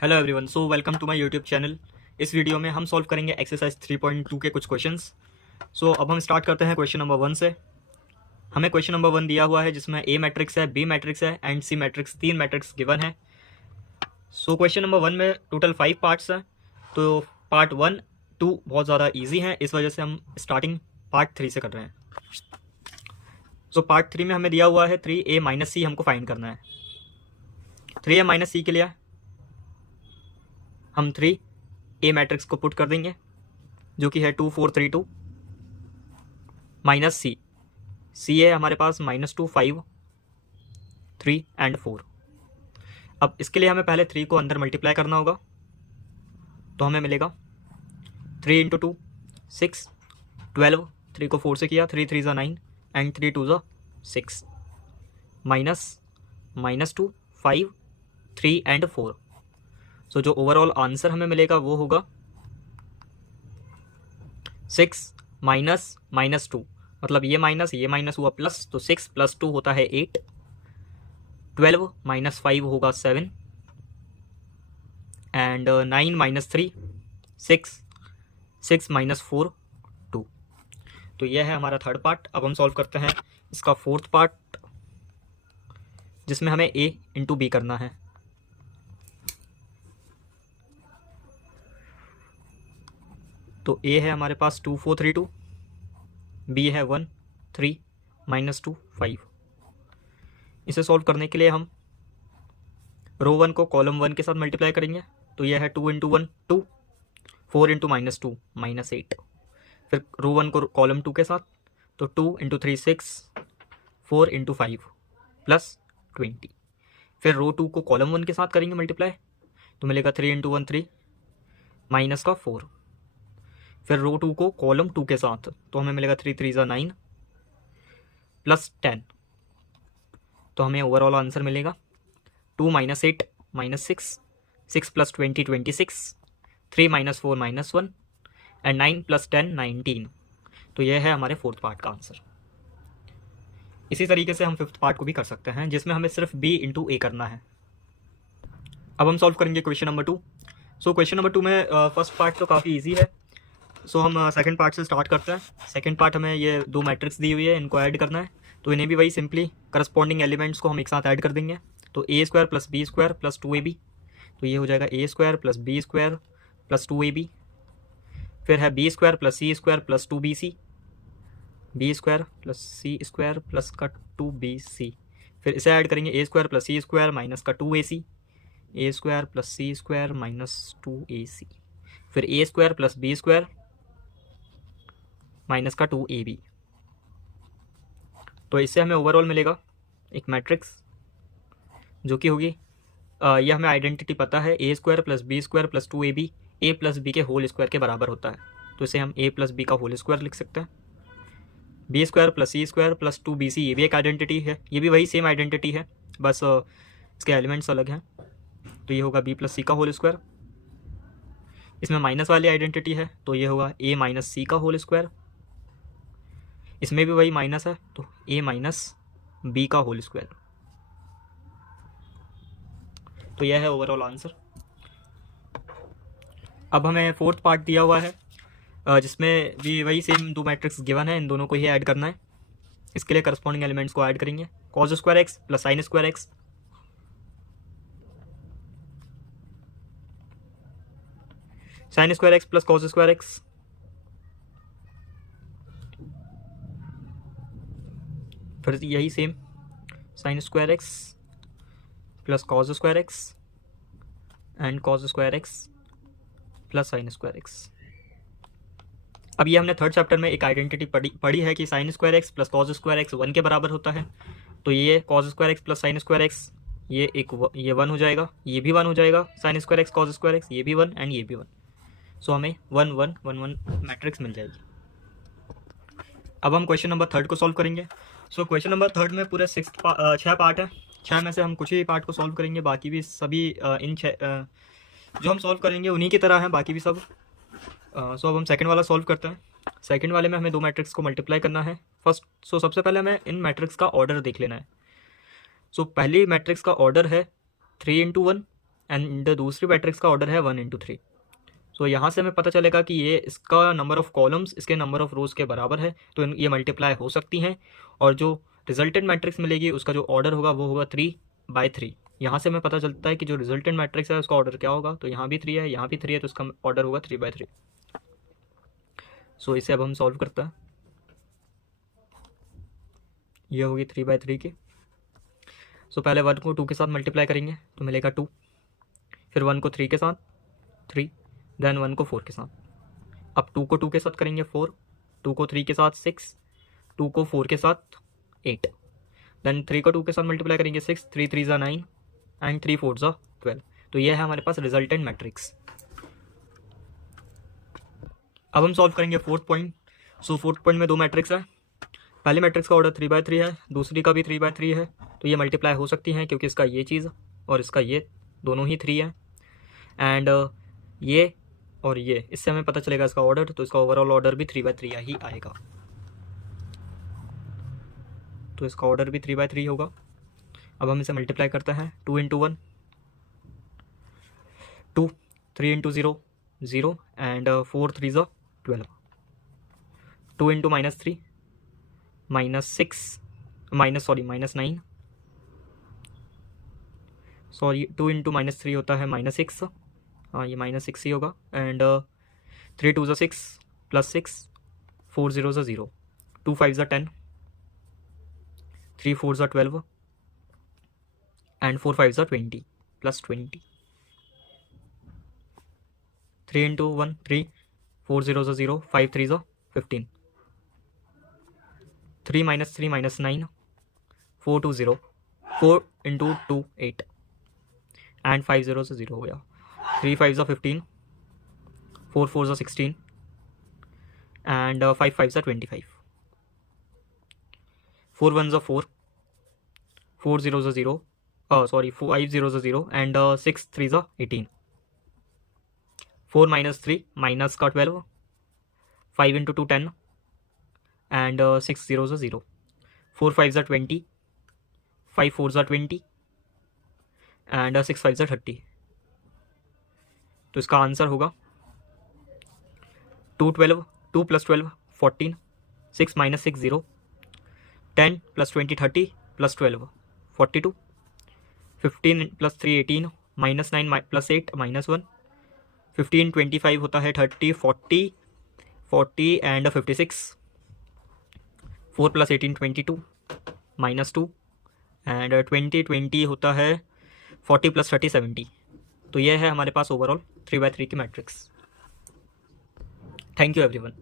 Hello everyone, so welcome to my YouTube channel. इस video में हम सॉल्व करेंगे एक्सरसाइज 3.2 के कुछ क्वेश्चंस। सो अब हम स्टार्ट करते हैं क्वेश्चन नंबर 1 से। हमें क्वेश्चन नंबर 1 दिया हुआ है जिसमें ए मैट्रिक्स है, बी मैट्रिक्स है and C matrix, 3 matrix given है। सो क्वेश्चन नंबर 1 में टोटल 5 पार्ट्स हैं। तो पार्ट 1, 2 बहुत ज़्यादा ईजी हैं, इस वजह से हम स्टार्टिंग पार्ट 3 से कर रहे हैं। सो पार्ट 3 में हमें दिया हुआ है 3a माइनस सी, हमको फाइंड करना है। 3a माइनस सी के लिए हम 3a मैट्रिक्स को पुट कर देंगे जो कि है 2 4 3 2 माइनस सी है हमारे पास -2 5 3 एंड 4। अब इसके लिए हमें पहले 3 को अंदर मल्टीप्लाई करना होगा, तो हमें मिलेगा 3 इंटू 2 6 12, 3 को 4 से किया, 3 3 9 एंड 3 2 6 -2 5 3 एंड 4। सो जो ओवरऑल आंसर हमें मिलेगा वो होगा 6 -2, मतलब ये माइनस हुआ प्लस, तो 6 + 2 होता है 8, 12 - 5 होगा 7 एंड 9 - 3 6 6 - 4 2। तो यह है हमारा थर्ड पार्ट। अब हम सॉल्व करते हैं इसका फोर्थ पार्ट जिसमें हमें a इंटू बी करना है। तो a है हमारे पास 2 4 3 2, b है 1 3 -2 5। इसे सॉल्व करने के लिए हम रो 1 को कॉलम 1 के साथ मल्टीप्लाई करेंगे, तो यह है 2 इंटू 1 2, 4 इंटू -2 -8। फिर रो 1 को कॉलम 2 के साथ, तो 2 इंटू 3 6, 4 इंटू 5 +20। फिर रो 2 को कॉलम 1 के साथ करेंगे मल्टीप्लाई, तो मिलेगा 3 इंटू 1 3 माइनस का 4। फिर रो 2 को कॉलम 2 के साथ, तो हमें मिलेगा 3 3 9 +10। तो हमें ओवरऑल आंसर मिलेगा 2 - 8 -6 6 + 20 26 3 - 4 -1 एंड 9 + 10 19। तो यह है हमारे फोर्थ पार्ट का आंसर। इसी तरीके से हम फिफ्थ पार्ट को भी कर सकते हैं जिसमें हमें सिर्फ b इंटू ए करना है। अब हम सॉल्व करेंगे question number 2। So question number 2 में फर्स्ट पार्ट तो काफ़ी ईजी है। सो हम सेकंड पार्ट से स्टार्ट करते हैं। सेकंड पार्ट हमें ये 2 मैट्रिक्स दी हुई है, इनको ऐड करना है। तो इन्हें भी वही सिंपली करस्पॉन्डिंग एलिमेंट्स को हम एक साथ ऐड कर देंगे। तो a² + b² + 2ab, तो ये हो जाएगा a² + b² + 2ab। फिर है b² + c² + 2bc, b² + c² plus का 2bc। फिर इसे ऐड करेंगे a² + c² माइनस का 2ac, a² + c² minus 2ac। फिर a² + b² माइनस का 2ab। तो इससे हमें ओवरऑल मिलेगा एक मैट्रिक्स जो कि होगी, यह हमें आइडेंटिटी पता है, a² + b² + 2ab a + b के होल स्क्वायर के बराबर होता है। तो इसे हम a + b का होल स्क्वायर लिख सकते हैं। b² + c² + 2bc, ये भी एक आइडेंटिटी है, ये भी वही सेम आइडेंटिटी है, बस इसके एलिमेंट्स अलग हैं। तो ये होगा b + c का होल स्क्वायर। इसमें माइनस वाली आइडेंटिटी है, तो ये होगा a - c का होल स्क्वायर। इसमें भी वही माइनस है, तो a - b का होल स्क्वायर। तो यह है ओवरऑल आंसर। अब हमें फोर्थ पार्ट दिया हुआ है जिसमें भी वही सेम 2 मैट्रिक्स गिवन है, इन दोनों को ही ऐड करना है। इसके लिए करस्पॉन्डिंग एलिमेंट्स को ऐड करेंगे। cos² x + sin² x, sin² x + cos² x, फिर यही same sin² x + cos² x and cos² x + sin² x। अब ये हमने थर्ड चैप्टर में एक आइडेंटिटी पढ़ी है कि sin² x + cos² x 1 के बराबर होता है। तो ये cos² x + sin² x, ये 1 हो जाएगा, ये भी 1 हो जाएगा, sin² x cos² x ये भी 1 एंड ये भी 1। सो हमें 1 1 1 1 मैट्रिक्स मिल जाएगी। अब हम क्वेश्चन नंबर 3 को सॉल्व करेंगे। सो क्वेश्चन नंबर 3 में पूरे 6 पार्ट है। 6 में से हम कुछ ही पार्ट को सॉल्व करेंगे, बाकी भी सभी इन 6 जो हम सॉल्व करेंगे उन्हीं की तरह हैं बाकी भी सब। सो अब हम सेकंड वाला सॉल्व करते हैं। सेकंड वाले में हमें 2 मैट्रिक्स को मल्टीप्लाई करना है फर्स्ट। सो सबसे पहले हमें इन मैट्रिक्स का ऑर्डर देख लेना है। सो पहली मैट्रिक्स का ऑर्डर है 3 इंटू 1, एंड दूसरी मैट्रिक्स का ऑर्डर है 1 इंटू 3। सो यहाँ से हमें पता चलेगा कि ये इसका नंबर ऑफ कॉलम्स इसके नंबर ऑफ रोज के बराबर है, तो ये मल्टीप्लाई हो सकती हैं। और जो रिजल्टेंट मैट्रिक्स मिलेगी उसका जो ऑर्डर होगा वो होगा 3/3। यहाँ से हमें पता चलता है कि जो रिजल्टेंट मैट्रिक्स है उसका ऑर्डर क्या होगा, तो यहाँ भी 3 है, यहाँ भी 3 है, तो उसका ऑर्डर होगा 3/3। सो इसे अब हम सॉल्व करते हैं। ये होगी 3/3 की। सो पहले 1 को 2 के साथ मल्टीप्लाई करेंगे तो मिलेगा 2, फिर 1 को 3 के साथ 3, देन 1 को 4 के साथ। अब 2 को 2 के साथ करेंगे 4, 2 को 3 के साथ 6, 2 को 4 के साथ 8, देन 3 को 2 के साथ मल्टीप्लाई करेंगे 6, 3 3 ज़ा 9 एंड 3 4 ज़ा 12। तो ये है हमारे पास रिजल्टेंट मैट्रिक्स। अब हम सॉल्व करेंगे फोर्थ पॉइंट। सो फोर्थ पॉइंट में 2 मैट्रिक्स है। पहले मैट्रिक्स का ऑर्डर 3/3 है, दूसरी का भी 3/3 है, तो ये मल्टीप्लाई हो सकती हैं क्योंकि इसका ये चीज़ और इसका ये दोनों ही 3 है। एंड ये और ये, इससे हमें पता चलेगा इसका ऑर्डर, तो इसका ओवरऑल ऑर्डर भी 3/3 ही आएगा। तो इसका ऑर्डर भी 3/3 होगा। अब हम इसे मल्टीप्लाई करते हैं। 2 इंटू 1 2, 3 इंटू 0 0 एंड 4 3 ज़ा 12। 2 इंटू -3 -6 -9 सॉरी 2 इंटू -3 होता है -6, हाँ ये -6 ही होगा। एंड 3 2 ज़ा 6 प्लस 6, 4 0 ज़ा 0, 2 5 ज़ा 10, 3 4 ज़ा 12 एंड 4 5 ज़ा 20 प्लस 20। 3 इंटू 1 3, 4 0 ज़ा 0, 5 3 ज़ा 15, 3 -3 -9, 4 2 0, 4 इंटू 2 8 एंड 5 0 से 0 हो गया। 3 5 ज़ा 15, 4 4 ज़ा 16 एंड 5 5 ज़ा 25, 4 1 ज़ा 4, 4 0 ज़ा 0, सॉरी 5 0 ज़ा 0 एंड 6 3 ज़ा 18, 4 -3 माइनस का 12, 5 इंटू 2 10 एंड 6 0 ज़ा 0, 4 5 ज़ा 20, 5 4 ज़ा 20 एंड 6 5 ज़ा 30। तो इसका आंसर होगा 2 12, 2 + 12 14, 6 - 6 0, 10 + 20 30 + 12 42, 15 + 3 18, -9 + 8 -1, 15 25 होता है 30 40 40 एंड 56, 4 + 18 22 -2 एंड 20 20 होता है 40 + 30 70। तो यह है हमारे पास ओवरऑल 3/3 की मैट्रिक्स। Thank you everyone.